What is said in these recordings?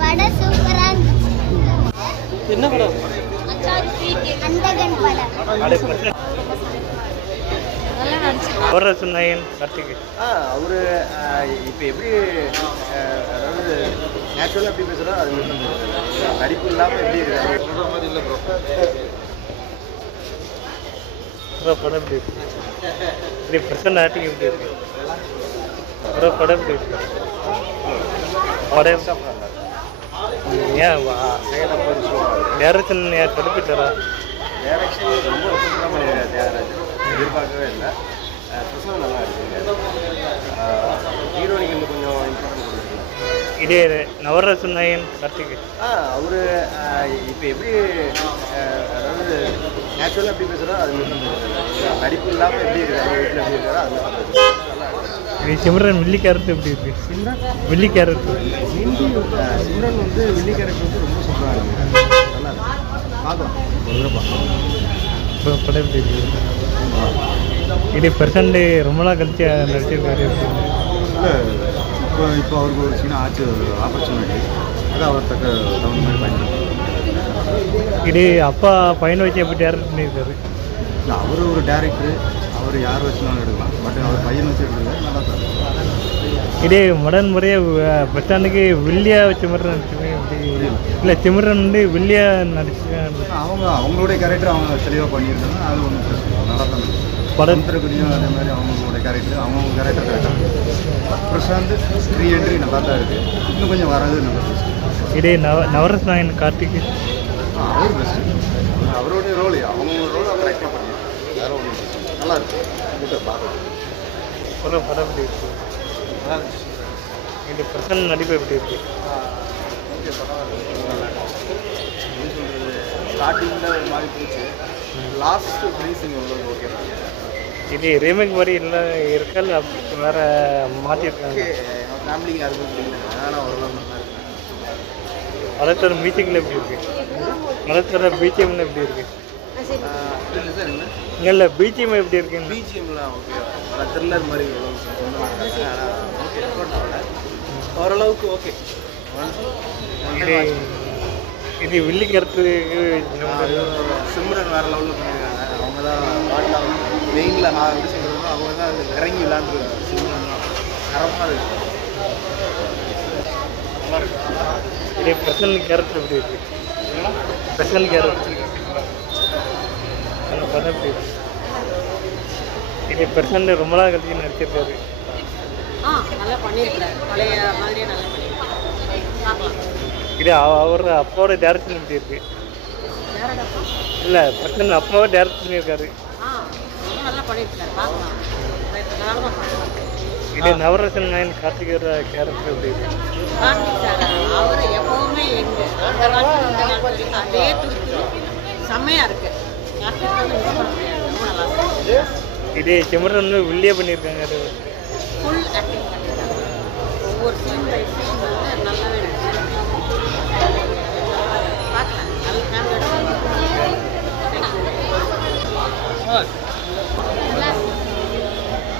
படம் சூப்பரா இருந்துச்சு. என்ன படம்? அந்தகன் படம். நல்லா நடிச்சு. கார்த்திக் அவரு இப்போ எப்படி அதாவது நேச்சுரலாக எப்படி பேசுகிறோம் அது நடிப்பு இல்லாமல் எப்படி இருக்காரு சொல்கிற மாதிரி இல்லை ப்ரோ. படம் எப்படி இருக்கு? இப்படி பர்சன்ட் ஆக்டிங் எப்படி இருக்கு ப்ரோ? படம் எப்படி இருக்கு? படம் ஏன் டேரக்ஷன் யார் கடுப்பிட்டாரா? டேரக்ஷன் ரொம்ப சூப்பராக பண்ணியிருக்காரு தியாகராஜ். எதிர்பார்க்கவே இல்லை. பிரசவம் நல்லா இருக்குது. ஹீரோனிக்கு கொஞ்சம் இம்பார்ட்டன்ட் கொடுக்குறீங்க. இதே நவரசன் நாயன் கார்த்திக் அவரு இப்போ எப்படி அதாவது நேச்சுரலாக எப்படி பேசுகிறோம் அது நடிப்பு இல்லாமல் எப்படி இருக்காரு வீட்டில் எப்படி இருக்காரோ அது இது சிம்ரன் வில்லி கேரக்டர் எப்படி இருக்கு? வில்லி கேரக்டர் சிம்ரன் வந்து வில்லி கேரக்டர் வந்து ரொம்ப சூப்பராக இருக்குது. நல்லா இருக்கு. பார்க்கலாம் ஒரு தடவை படம் எப்படி இருக்கு? இது பெர்சன்ட் ரொம்ப நாள் கழிச்சு நடிச்சிருக்காரு. இல்லை இப்போ அவருக்கு ஒரு சின்ன ஆப்பர்ச்சுனிட்டி அதை அவர் தகுந்த மாதிரி பயன்படுத்தி இது அப்பா பையனை வச்சு எப்படி டேரக்ட் பண்ணியிருக்காரு? இல்லை அவர் ஒரு டேரக்டரு, அவர் யார் வச்சுனாலும் எடுக்கலாம். பட் அவர் பையன் வச்சு எடுக்கிறது நல்லா தான். இதே மடன் முறையாக பஸ் ஸ்டாண்டுக்கு வில்லியாக வச்ச மாதிரி நடிச்சுருக்கேன் எப்படி? இல்லை சிம்ரன் வந்து வில்லியாக நடிச்சிருக்காங்க. அவங்களுடைய கேரக்டர் அவங்க தெளிவாக பண்ணியிருக்காங்க. அது ஒன்றும் பிரச்சனை நல்லா தான் இருக்குது. படம் திருக்குடியும் அதே மாதிரி அவங்களோட கேரக்டர் அவங்கவுங்க கேரக்டர் கரெக்டாக பிரசாந்த் ரீஎன்ட்ரி நல்லா தான் இருக்குது. இன்னும் கொஞ்சம் வராது நல்லா இருக்குது. இதே நவரஸ் நாயன் கார்த்திக் அவர் பெஸ்ட்டு. அவருடைய ரோல் அவங்க ரோல் அவர் கரெக்டாக பண்ணியிருக்காங்க. வேறு ஒன்றும் நல்லா இருக்குது. பார்க்கலாம். படம் எப்படி இருக்கு? நல்லா இருந்துச்சு. இது பிரசன்ட் நடிப்பு எப்படி இருக்கு? ஓகே பரவாயில்ல. எப்படி சொல்கிறது, ஸ்டார்டிங்கில் ஒரு மாதிரி போச்சு. லாஸ்ட்டு ஃபினிஷிங் வந்து ஓகே. இது ரீமேக் மாதிரி இல்லை இருக்கா இல்லை வேறு மாற்றிருக்காங்க? ஃபேமிலிங்க இருக்கும் புரியல. ஆனால் ஓரளவு நல்லா இருக்கு. படத்தோட மியூசிக்கில் எப்படி இருக்கு? படத்தோட பிஜிஎம்ல எப்படி இருக்கு? இல்லை சார் என்ன இல்லை பிஜிஎம் எப்படி இருக்குன்னு? பிஜிஎம்லாம் ஓகே. த்ரில்லர் மாதிரி ஆனால் ஓகே ஓரளவுக்கு ஓகே. இது வில்லி கருத்து சிம்ரன் வேறு லெவலில் பண்ணியிருக்காங்க. அவங்க தான் பாட்டில் மெயினில் எப்படி சொல்கிறோமோ அவங்க தான் அது இறங்கி விளாண்டுருக்காங்க. சிம்ரன் தான் தரமாக இருக்குது. இது பிரசன்ட் கேரக்டர் எப்படி இருக்கு? பிரசன்ட் கேரக்டர் படம் எப்படி இருக்கு? இது பிரசன்ட் ரொம்ப நாள் கழிச்சு நடிச்சிருக்காரு. நல்லா பண்ணியிருக்காரு. பழைய மாதிரியே நல்லா பண்ணியிருக்காரு. இது அவர் அப்பாவோட டேரக்ஷன் எப்படி இருக்கு? இல்லை பிரசன்ட் அப்பாவை டேரக்ட் பண்ணியிருக்காரு. நல்லா பண்ணியிருக்காரு. பார்க்கலாம். இது நவரசன் நாயன் கார்த்திகோட கேரக்டர் எப்படி இருக்கு? அவர் எப்பவுமே அதே துருத்து செம்மையாக இருக்கு. நல்லா இருக்கு. இதே சிம்ரன் வந்து வில்லியே பண்ணியிருக்காங்க. அது ஃபுல் ஆக்டிங் பண்ணியிருக்காங்க. ஒவ்வொரு சீன் பை சீன் வந்து நல்லாவே பார்க்கலாம். நல்ல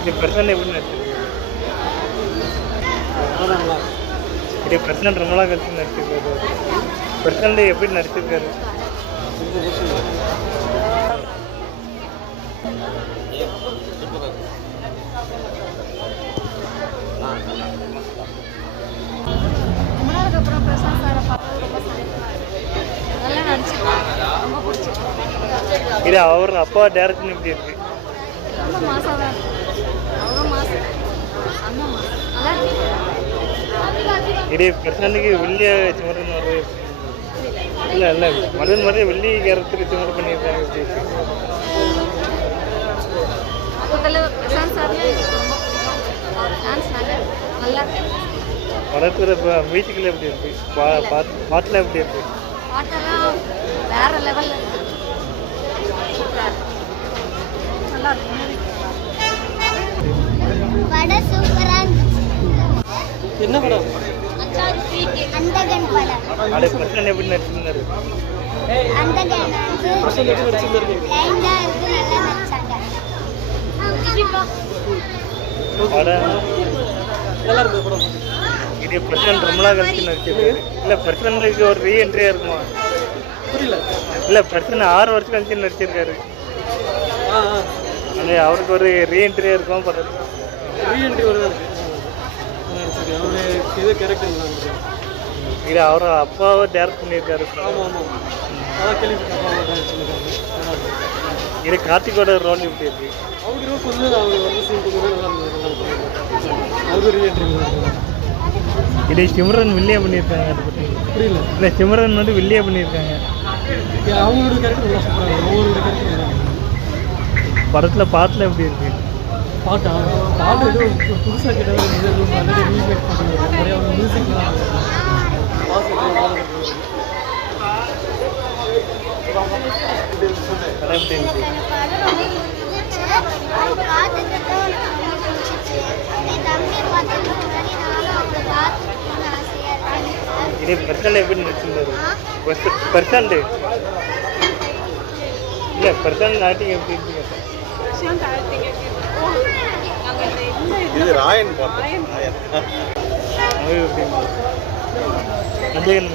இது பிரசன்ட் எப்படி நடிச்சிருக்கு? இது பிரசன்ட் ரொம்ப நாள் கழிச்சு நடிச்சிருக்காரு. பிரசன்ட் எப்படி நடிச்சிருக்காரு? அப்புறம் பிரசாந்த் சாரை பார்த்து ரொம்ப நல்லா நடிச்சிருக்காங்க. ரொம்ப பிடிச்சிருக்கு. இது அவர் அப்பா டேரக்ஷன் எப்படி இருக்கு? ரொம்ப மாசாக தான் இருக்கு. அவ்வளோ மாசம் அந்த மாசம் நல்லா இருக்கு. இதே பிரசன்ட்டுக்கு வில்லியா சிமரன் வர்றது இல்லை இல்லை மதன் மாதிரி வெள்ளி கேரக்டருக்கு சிமரன் பண்ணியிருக்காங்க. எப்படி இருக்கு? பிரசாந்த் சார் ரொம்ப டான்ஸ் நல்லா இருக்கு. படத்தில் இப்போ மியூசிக்கில் எப்படி இருக்கு? பாட்டில் எப்படி இருக்கு? பாட்டெல்லாம் வேற லெவலில் இருக்கு. நல்லா இருக்கு. படம் சூப்பரா இருந்துச்சு. என்ன படம்? அந்தகன் படம். அது பிரசன்ட் எப்படி நடிச்சிருந்தாரு? அந்தகன் வந்து லைனா இருக்கு. நல்லா நடிச்சாங்க. படம் நல்லா இருந்தது. படம் பிரசாந்த் ரொம்ப நாள் கழிச்சு நடிச்சிருக்காரு. இல்லை பிரசாந்துக்கு ஒரு ரீஎன்ட்ரியாக இருக்குமா? புரியல. இல்லை பிரசாந்த் 6 வருஷம் கழிச்சு நடிச்சிருக்காரு. அது அவருக்கு ஒரு ரீஎன்ட்ரியாக இருக்கும் படத்தில். ரீஎன்ட்ரி ஒரு நடிச்சிருக்கேன். அவரு இது கேரக்டர் நல்லா இருக்கு. இது அவரோட அப்பாவை டேரக்ட் பண்ணியிருக்காரு. ஆமாம் ஆமாம், அதான் கேள்விப்பட்டிருக்காங்க. இது கார்த்திகோட ரோல் எப்படி இருக்கு? அவருக்கு கொஞ்சம் அவர் வந்து சீன் கொஞ்சம் நல்லா இருந்தது. அவருக்கு ரீஎன்ட்ரி. இது சிம்ரன் வில்லியா பண்ணியிருக்காங்க. அதை பற்றி புரியல. இல்லை சிம்ரன் வந்து வில்லியா பண்ணியிருக்காங்க. அவங்களோட கேரக்டர் நல்லா சூப்பராக இருக்கும். ஒவ்வொரு கேரக்டர் நல்லா இருக்கும். படத்தில் பாட்டில் எப்படி இருக்கு? பாட்டு எதுவும் புதுசாக கேட்டாலும் நிறைய ரீமேக் பண்ணுறாங்க. நிறைய மியூசிக்லாம் படம் எப்படி இருக்கு? இது பிரசாந்த் எப்படி நடிச்சிருந்தாரு? பிரசாந்த் இல்லை பிரசாந்த் ஆக்டிங் எப்படி இருக்கு? இது ராயன் அது எப்படி இருக்கு? அஜயன்